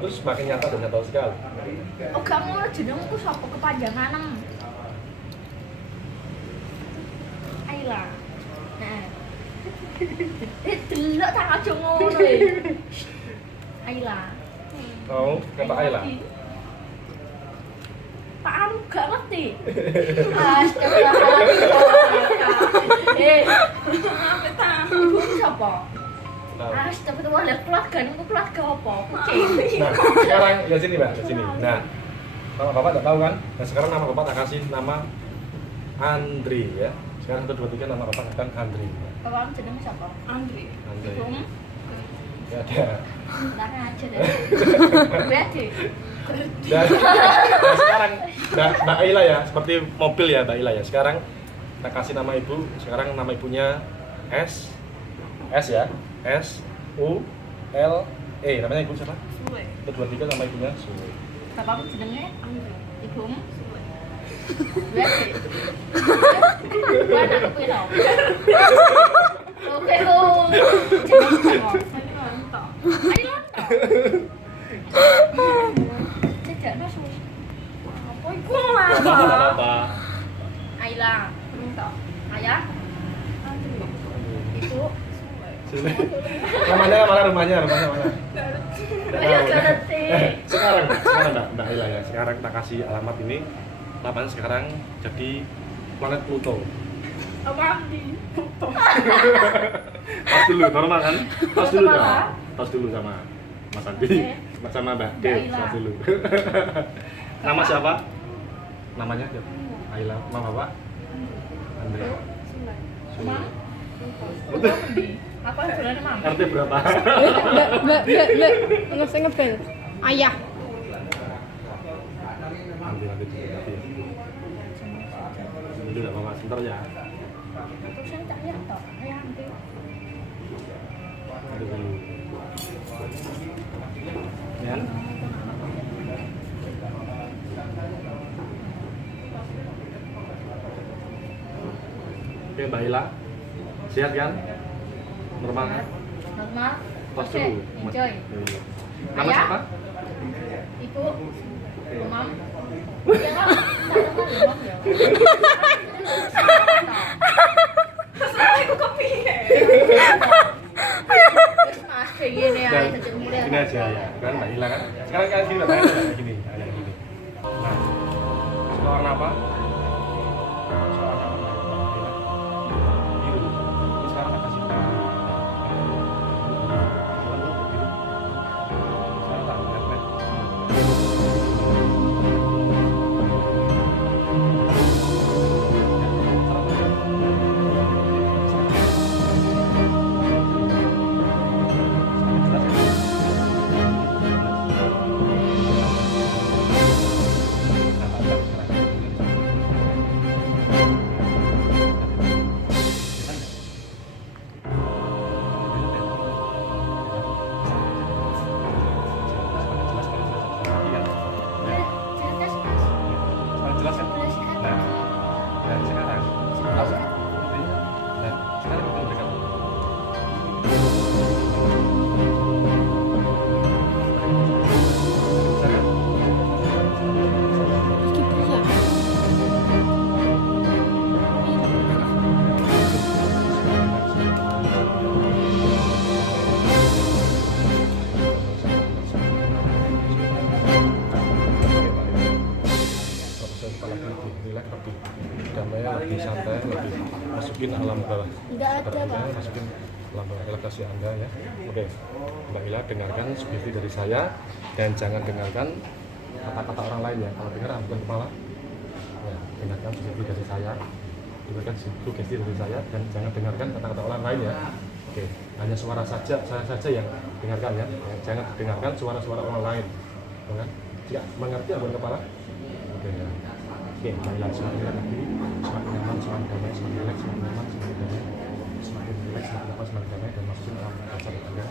itu semakin nyata dan nyata sekali. Oh, gak ngono jenengku sapa kepanjangan. Ayolah. Nah. Delok tak aja ngono e. Ayolah. Oh, kata Ayla. Pak Anu gak ngerti. Astagfirullahaladzim. Apa ta? Ibu siapa? Astagfirullah, keluarga niku keluarga apa? Kucing. Nah, sekarang ya sini Mbak, di sini. Nah, nama Bapak tak tahu kan? Nah, sekarang nama Bapak tak kasih nama Andri ya. Sekarang 1 2 3 nama Bapak akan Andri. Bapak jeneng siapa? Andri. Andri. Ibu? Ya ada. Ntar aja deh. Berarti. Dan nah sekarang Mbak Ayla ya, seperti mobil ya Mbak Ayla ya. Sekarang kita kasih nama ibu. Sekarang nama ibunya S ya. S U L E. Namanya ibu siapa? Sule. 1 2 3 nama ibunya Sule. Bapak jenenge Andri. Ibu? Sule. Berarti. Mana aku piro? Oke, oh. Jeneng siapa? Saya nonton. Ayo. Cecak sus. Apa iku Apa? Ayla. Entok. Ayah. Andri. Ibu. Sule. Namanya mana rumahnya mana? Ya ngerti. Sekarang Mbak Ayla ya. Sekarang kita kasih alamat ini. Lapangan sekarang jadi planet Pluto. Apa Andri? Foto. Tos dulu, normal kan? Tos dulu Sama dong. apa? Tos dulu sama Mas Andi, sama Mbak Mbak D. Ayla. Tos dulu. Nama siapa? Namanya siapa? Ayla. Nama Bapak? Andre. Sule. Sule. Foto. Apa jualannya Mam? RT berapa? Mbak, nggak usah ngebel. Ayah. Nanti. Dulu enggak apa-apa, sebentar ya. Terus tak lihat toh. Ayah nanti. Nanti dulu. Ya. Oke, Mbak Ila. Sehat kan? Normal kan? Normal. Tos Oke, dulu. enjoy. Iya. Nama Ayah? siapa? Ibu. Mam. Ya kan? Mam ya. Aku kepiye? Mas kayak gini ya, Dan sejak mulai. ini aja ya, kan Mbak Ila kan? Sekarang kayak gini, Mbak Ila kayak gini, kayak gini. Nah, suka warna apa? Suka warna apa, Mbak Ila? Biru. Ini sekarang tak kasih. Sekarang tak lihat. Jelas kan? Nah, dan sekarang tahu? Nah, sekarang kita dekat. Sekarang? Gitu ya. Lebih damai, lebih santai, lebih masukin alam bawah. Enggak ada, Pak. Masukin alam bawah relaksasi Anda ya. Oke, Mbak Ila dengarkan sugesti dari saya dan jangan dengarkan kata-kata orang lain ya. Kalau dengar ambil kepala. Ya, dengarkan sugesti dari saya. Dengarkan sugesti dari saya dan jangan dengarkan kata-kata orang lain ya. Oke, hanya suara saja, saya saja yang dengarkan ya. Jangan dengarkan suara-suara orang lain. Ya, jika mengerti ambil kepala. Oke ya. Oke, Mbak Ila semakin lagi, semakin nyaman, semakin damai, semakin relax, semakin nyaman, semakin damai, semakin relax, semakin nyaman, semakin damai, dan masukin alam relaksasi Anda.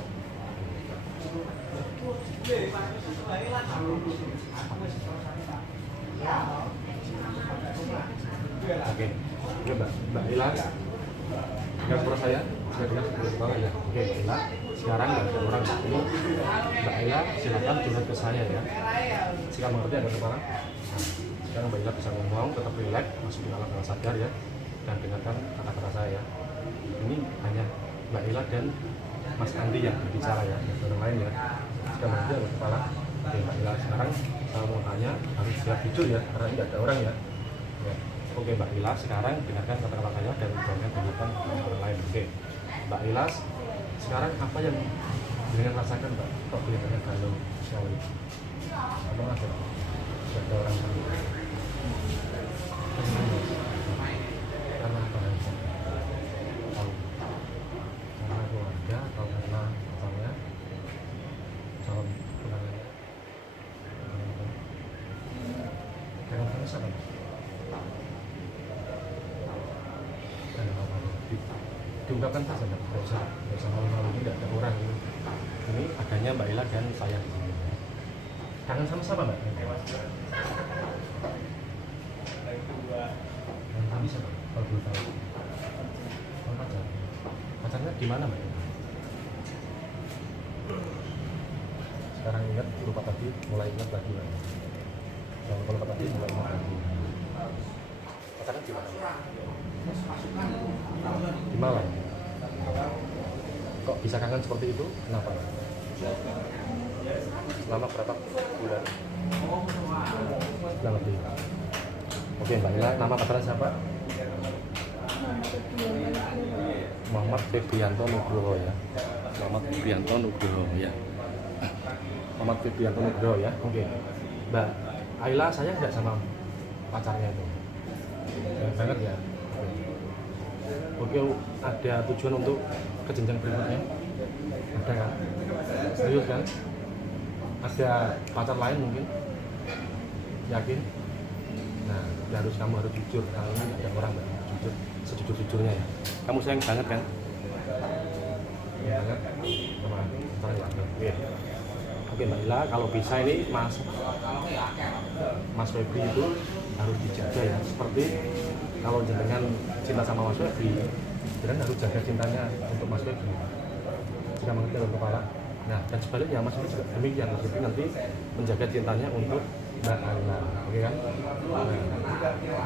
Oke, Mbak Ila, dengar suara saya. sudah dengar dari bawah ya. Oke, Mbak Ila. Sekarang nggak ada orang ini. Mbak Ila silakan curhat ke saya ya. Jika mengerti ada kepala. Nah, sekarang Mbak Ila bisa ngomong, tetap rileks, masuk di alam bawah sadar ya, dan dengarkan kata-kata saya ya. Ini hanya Mbak Ila dan Mas Andi yang berbicara ya, dan orang lain ya. Jika mengerti ada kepala. Oke, Mbak Ila, sekarang saya mau tanya, harus siap jujur ya, karena ini nggak ada orang ya. Ya. Oke Mbak Ila, sekarang dengarkan kata-kata saya dan jangan dengarkan kata orang lain. Oke, Mbak Ila, sekarang apa yang dengan rasakan Mbak? Kok kelihatannya galau sekali? Apa ada? Tidak ada orang yang karena apa? Tahu? Karena keluarga atau karena misalnya calon tunangannya? Karena siapa? Diungkapkan saja, nggak usah malu-malu, ini nggak ada orang ini adanya Mbak Ila dan saya di sini. Kangen sama siapa Mbak? Kangen sama siapa? Kalau belum tahu. Oh, pacar. Pacarnya di mana Mbak? Sekarang ingat, lupa tadi, mulai ingat lagi Mbak. Jangan lupa tadi, mulai ingat lagi. Pacarnya di mana? Di Malang. Kok bisa kangen seperti itu? Kenapa? Selama berapa bulan? Kurang lebih. Oke Mbak Ila, nama pacarnya siapa? Muhammad Febrianto Nugroho ya. Muhammad Febrianto Nugroho ya. Muhammad Febrianto Nugroho ya. Oke. Mbak Ayla, sayang nggak sama pacarnya itu? Sayang banget ya. Oke, ada tujuan untuk ke jenjang berikutnya? Ada kan? Serius kan? Ada pacar lain mungkin? Yakin? Nah, kamu harus jujur. Kalau ini ada orang nggak jujur, sejujur-jujurnya ya. Kamu sayang banget kan? Ya banget sama pacarnya. Oke. Oke Mbak Ila, kalau bisa ini Mas Febri itu harus dijaga ya. Seperti kalau jenengan cinta sama Mas Febri, jenengan harus jaga cintanya untuk Mas Febri. Jika mengerti dalam kepala. Nah, dan sebaliknya Mas Febri juga demikian. Mas Febri nanti menjaga cintanya untuk Mbak Ila. Oke kan? Nah,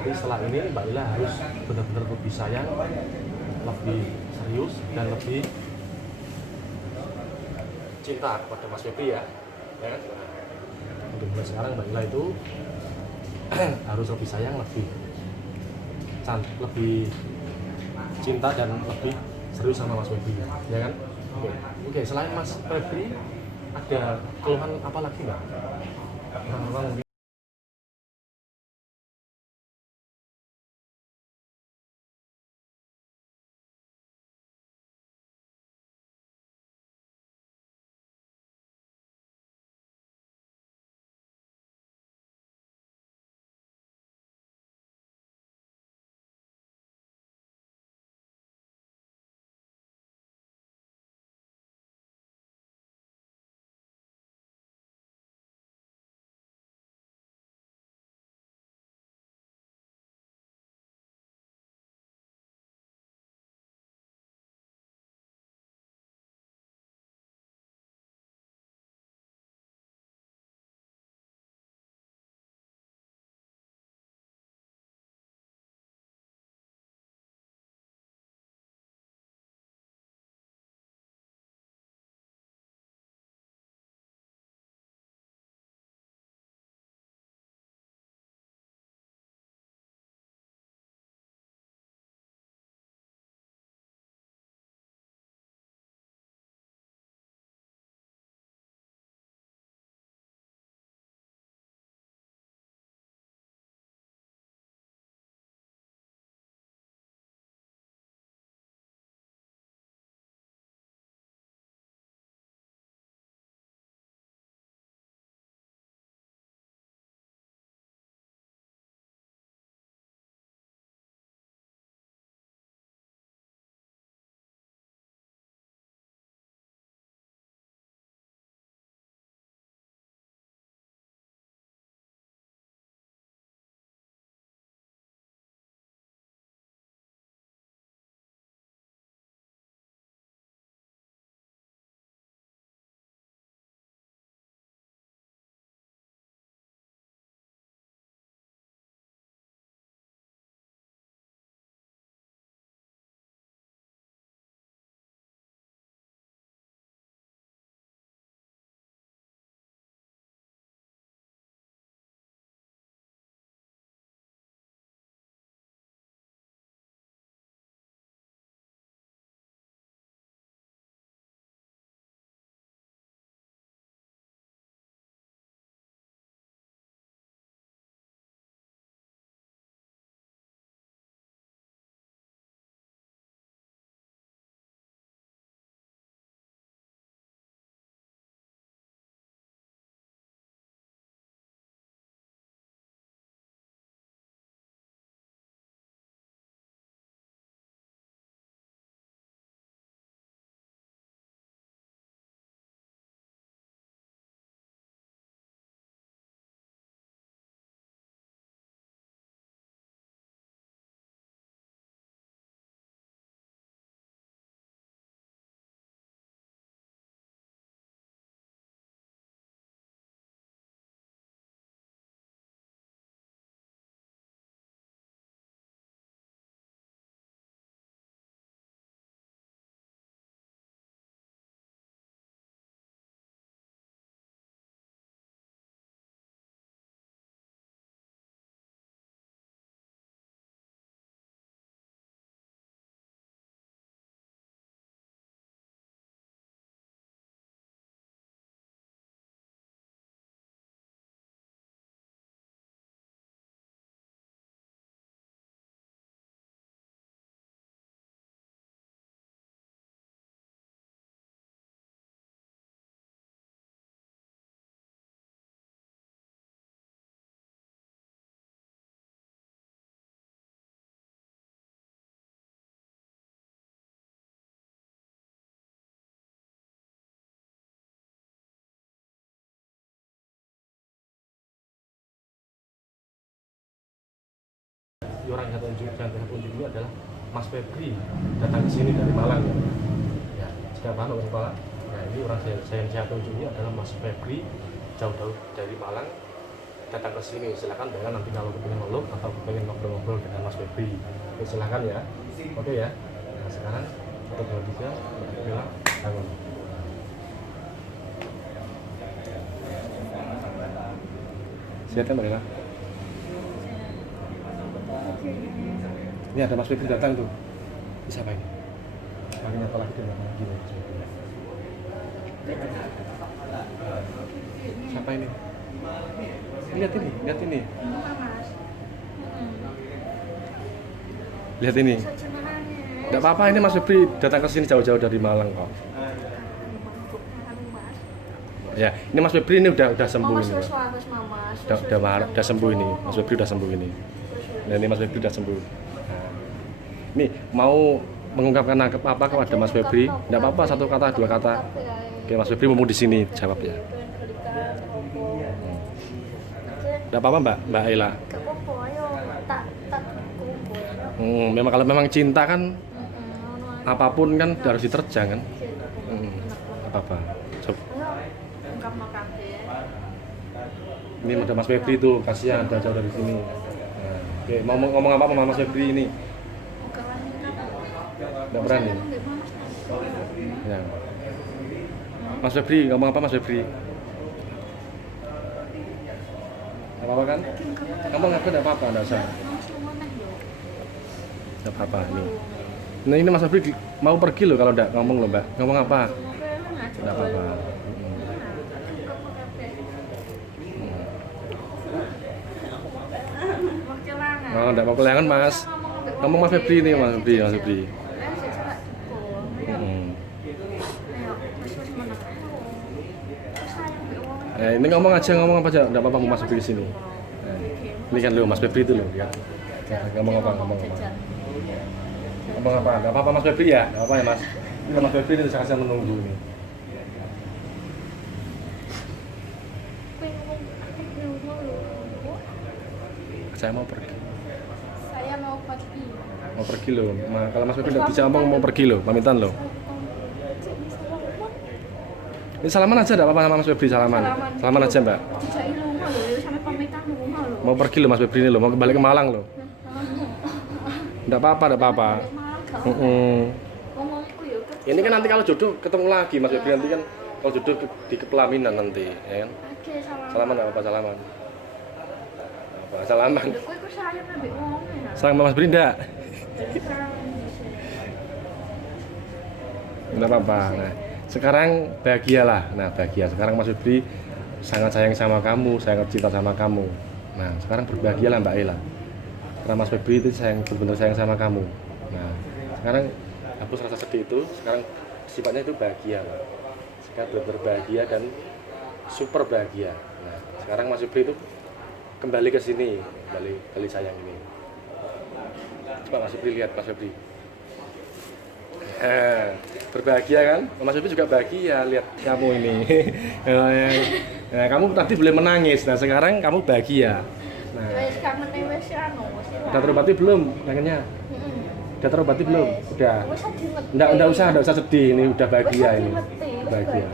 jadi setelah ini Mbak Ila harus benar-benar lebih sayang, lebih serius, dan lebih cinta kepada Mas Febri ya. Ya kan? Untuk mulai sekarang Mbak Ila itu harus lebih sayang, lebih cinta dan lebih serius sama Mas Febri ya kan? Oke, selain Mas Febri ada keluhan apa lagi nggak? Orang-orang orang yang saya tunjuk ini adalah Mas Febri datang ke sini dari Malang ya. Sudah paham Kepala? Nah ini orang saya tunjuk ini adalah Mas Febri jauh-jauh dari Malang datang ke sini. Silakan jangan nanti kalau ingin ngeluh atau ingin ngobrol-ngobrol dengan Mas Febri. Oke, silakan ya. Oke ya. Nah sekarang 1, 2, 3 bilang bangun. Siap kan Mbak Ella? Ini ada Mas Febri datang tuh. Siapa ini? Lagi nyata lagi dia datang lagi nih. Siapa ini? Lihat ini, lihat ini. Lihat ini. Tidak apa-apa, ini Mas Febri datang ke sini jauh-jauh dari Malang kok. Ya, ini Mas Febri ini udah sembuh ini. Udah sembuh ini. Mas Febri udah sembuh ini. Nah, ini Mas Febri udah sembuh. Nah, ini mau mengungkapkan apa kepada Mas Febri? Tidak apa-apa, 1 kata, 2 kata. Oke, Mas Febri mau di sini jawab ya. Tidak apa-apa Mbak Ella. Memang kalau memang cinta kan apapun kan harus diterjang kan. Apa-apa. Ini ada Mas Febri tuh, kasihan jauh dari sini. Nah, oke, mau ngomong apa sama Mas Febri ini? Nggak berani. Ya. Mas Febri, ngomong apa Mas Febri? Nggak apa-apa kan? Kamu ngaku nggak apa-apa, nggak usah. Nggak apa-apa nih. Nah ini Mas Febri mau pergi loh kalau nggak ngomong loh Mbak. Ngomong apa? Nggak apa-apa. Oh, enggak mau kelangan Mas. Ngomong Mas Febri ini, Mas Febri. Ini ngomong aja, ngomong apa aja, enggak apa-apa Mas Febri di sini. Ini kan lo Mas Febri itu lo, ya. Ngomong apa? Ngomong apa? Enggak apa-apa Mas Febri ya? Enggak apa ya Mas? Ini Mas Febri ini saya menunggu ini. Saya mau pergi. Mau pergi loh. Kalau Mas Febri nggak bisa ngomong mau pergi loh, pamitan loh. Ini salaman aja enggak apa-apa sama Mas Febri, salaman aja Mbak. Mau pergi loh Mas Febri ini loh, mau kembali ke Malang loh. Enggak apa-apa. Ini kan nanti kalau jodoh ketemu lagi Mas Febri, nanti kan kalau jodoh di kepelaminan nanti, ya kan? Salaman enggak apa-apa, salaman. Salaman. Sayang Mas Febri enggak? Enggak apa-apa. Nah, sekarang bahagialah. Nah, bahagia. Sekarang Mas Febri sangat sayang sama kamu, sangat cinta sama kamu. Nah, sekarang berbahagialah Mbak Ella. Karena Mas Febri itu benar-benar sayang sama kamu. Nah, sekarang hapus rasa sedih itu, sekarang sifatnya itu bahagia. Sekarang benar-benar bahagia dan super bahagia. Nah, sekarang Mas Febri itu kembali ke sini, kembali sayang ini. Coba Mas Febri lihat Mas Febri. Berbahagia kan? Mas Febri juga bahagia lihat kamu ini. Nah, kamu tadi boleh menangis, nah sekarang kamu bahagia. Nah, udah terobati belum kangennya? Udah terobati belum? Udah. Enggak usah sedih, ini udah bahagia ini. Bahagia.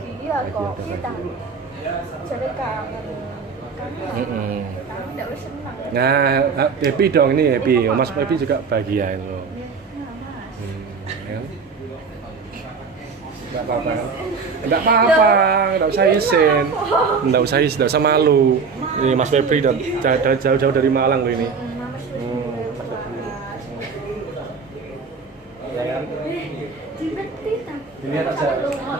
Nah, happy dong ini, happy. Mas Febri juga bahagia ini loh. Enggak apa-apa. Enggak apa-apa, enggak usah isin. Enggak usah malu. Ini Mas Febri jauh-jauh dari Malang loh ini. Ya kan? Dilihat aja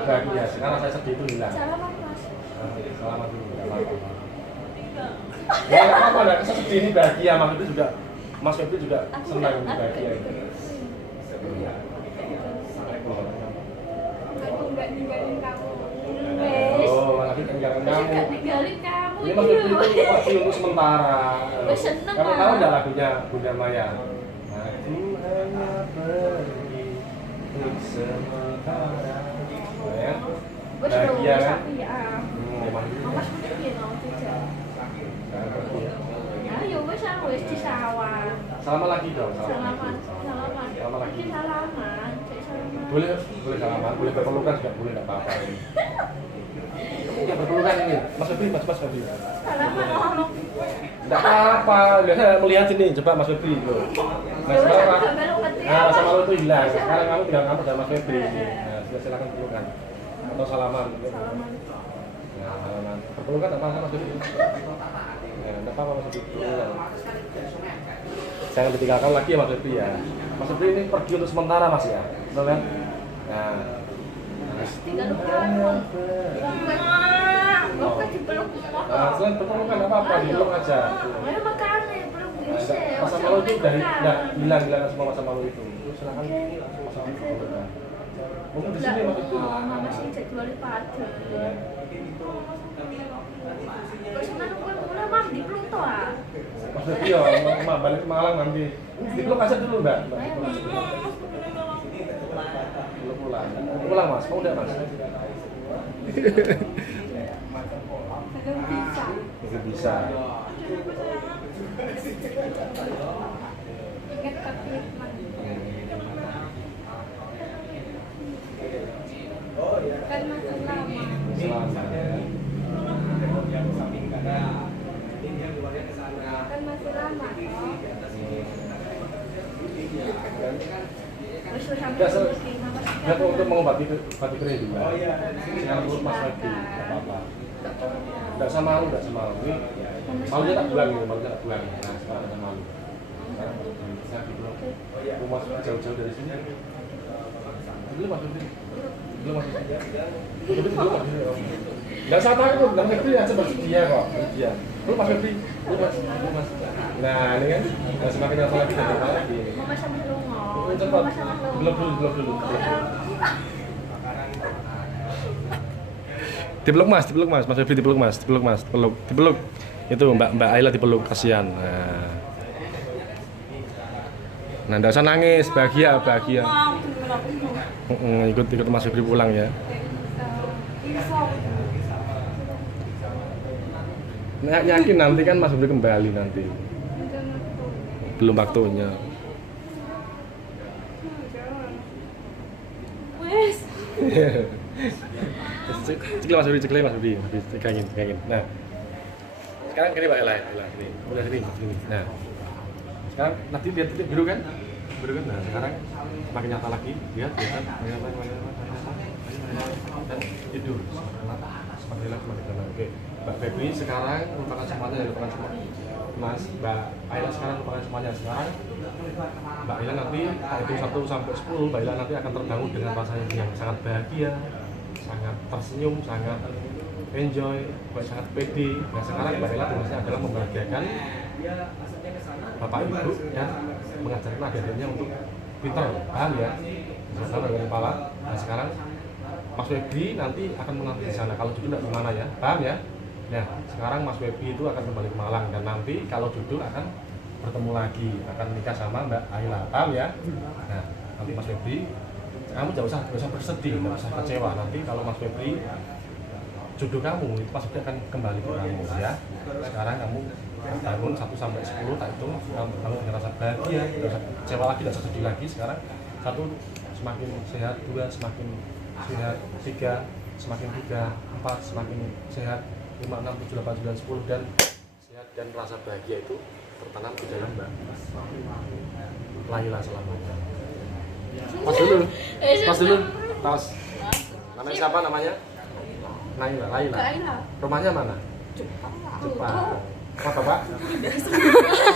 bahagia. Sekarang saya sedih itu hilang. Selamat dulu, enggak apa-apa. Ya enggak apa-apa, enggak sedih ini bahagia. Mas Febri juga senang bahagia ini. Oh, malah tinggalkan kamu. Ini Mas Febri itu pasti untuk sementara. Kamu tahu nggak lagunya Bunda Maya? Aku hanya pergi untuk sementara. Ya, bahagia kan? sama wis di sawah. Salaman lagi dong. Salaman. Salaman lagi. Iki salaman. Cek salaman. Boleh salaman, boleh berpelukan juga boleh, nggak apa-apa ini. Nggak berpelukan ini, Mas Febri, Mas Febri. Salaman orang. Nggak apa-apa, biasa melihat sini, coba Mas Febri. Loh. Nah sekarang, sama lo itu hilang. Sekarang kamu tinggal kamu sama Mas Febri. Nah, silakan pelukan atau salaman. Nah, salaman. Berpelukan nggak apa-apa Mas Febri. Nah, nggak apa-apa Mas Febri. Jangan ditinggalkan lagi ya Mas Febri ya. Mas Febri ini pergi untuk sementara Mas ya, betul kan? Nah, Tinggal lupa. Oke dipeluk. nah selain berpelukan nggak apa-apa, dipeluk aja. Ayo makan nih, belum bisa. Masa malu itu udah hilang semua masa malu itu. Terus silakan Mas Febri berpelukan. Mungkin di sini Mas Febri. Mama sih jadwal pada. Kok senang gue mulai mam dipeluk toh ah. Mas Febri ya, balik ke Malang nanti. Dipeluk aja dulu Mbak. Belum pulang Mas, mau udah Mas? Belum bisa. Ingat komitmen. Kan masih lama. Selamat ya. Kan masih lama toh. Biasa untuk mengobati kering juga. Sekarang menurut Mas Febri, nggak apa-apa. Nggak sama malu. Ini malunya tak bilang ini, malunya tak bilang. Nah sekarang ada malu. Sekarang saya gitu. Rumah jauh-jauh dari sini. Belum Mas Febri. Belum Mas Febri. Belum Mas Febri. Nggak usah takut, Mas Febri aja bersedia kok. Bersedia. Belum Mas Febri. Belum Mas. Nah ini kan, semakin lama lagi dan lama lagi. Mama sambil lungo. Cepat. Belum dulu. Dipeluk Mas Febri dipeluk Mas. Itu Mbak Ayla dipeluk, kasihan. Nah, nggak usah nangis, bahagia. Ikut Mas Febri pulang ya. Nah, yakin nanti kan Mas Febri kembali nanti. Belum waktunya. Wes. Cekli Mas Febri. Tegangin. Nah, sekarang gini Mbak Ella, sini. Udah sini. Nah, sekarang nanti lihat titik biru kan? Nah, sekarang makin nyata lagi. Lihat. Dan tidur. Semakin lama. Oke. Mbak Febri sekarang lupakan semuanya, Mas, Mbak Ayla sekarang lupakan semuanya. Sekarang Mbak Ayla nanti hitung 1 sampai 10, Mbak Ayla nanti akan terbangun dengan rasanya yang sangat bahagia, sangat tersenyum, sangat enjoy, sangat pede. Nah sekarang Mbak Ayla tugasnya adalah membahagiakan Bapak Ibu dan mengajarkan adik-adiknya untuk pintar, paham ya? Sama dengan kepala. Nah sekarang Mas Febri nanti akan menanti di sana. Kalau judul di mana ya, paham ya? Nah, sekarang Mas Febri itu akan kembali ke Malang dan nanti kalau judul akan bertemu lagi, akan nikah sama Mbak Ayla, paham ya? Nah, nanti Mas Febri, kamu jangan usah bersedih, jangan usah kecewa. Nanti kalau Mas Febri jodoh kamu itu pasti akan kembali ke kamu ya. Sekarang kamu bangun 1 sampai 10, tak hitung, kamu ngerasa bahagia, tidak usah kecewa lagi, tidak usah sedih lagi. Sekarang 1 semakin sehat, 2 semakin sehat, 3 semakin 4 semakin sehat, 5, 6, 7, 8, 9, 10 dan sehat dan rasa bahagia itu tertanam di dalam Mbak Laila selamanya. Pas dulu. Namanya siapa namanya? Laila. Rumahnya mana? Jepang. Apa Pak?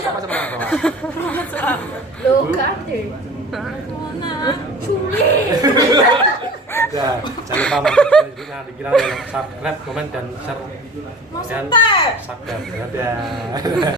Apa sama Bapak? Lo kade. Sulit. Ya, jangan lupa dikira subscribe, komen dan share dan subscribe. Dadah.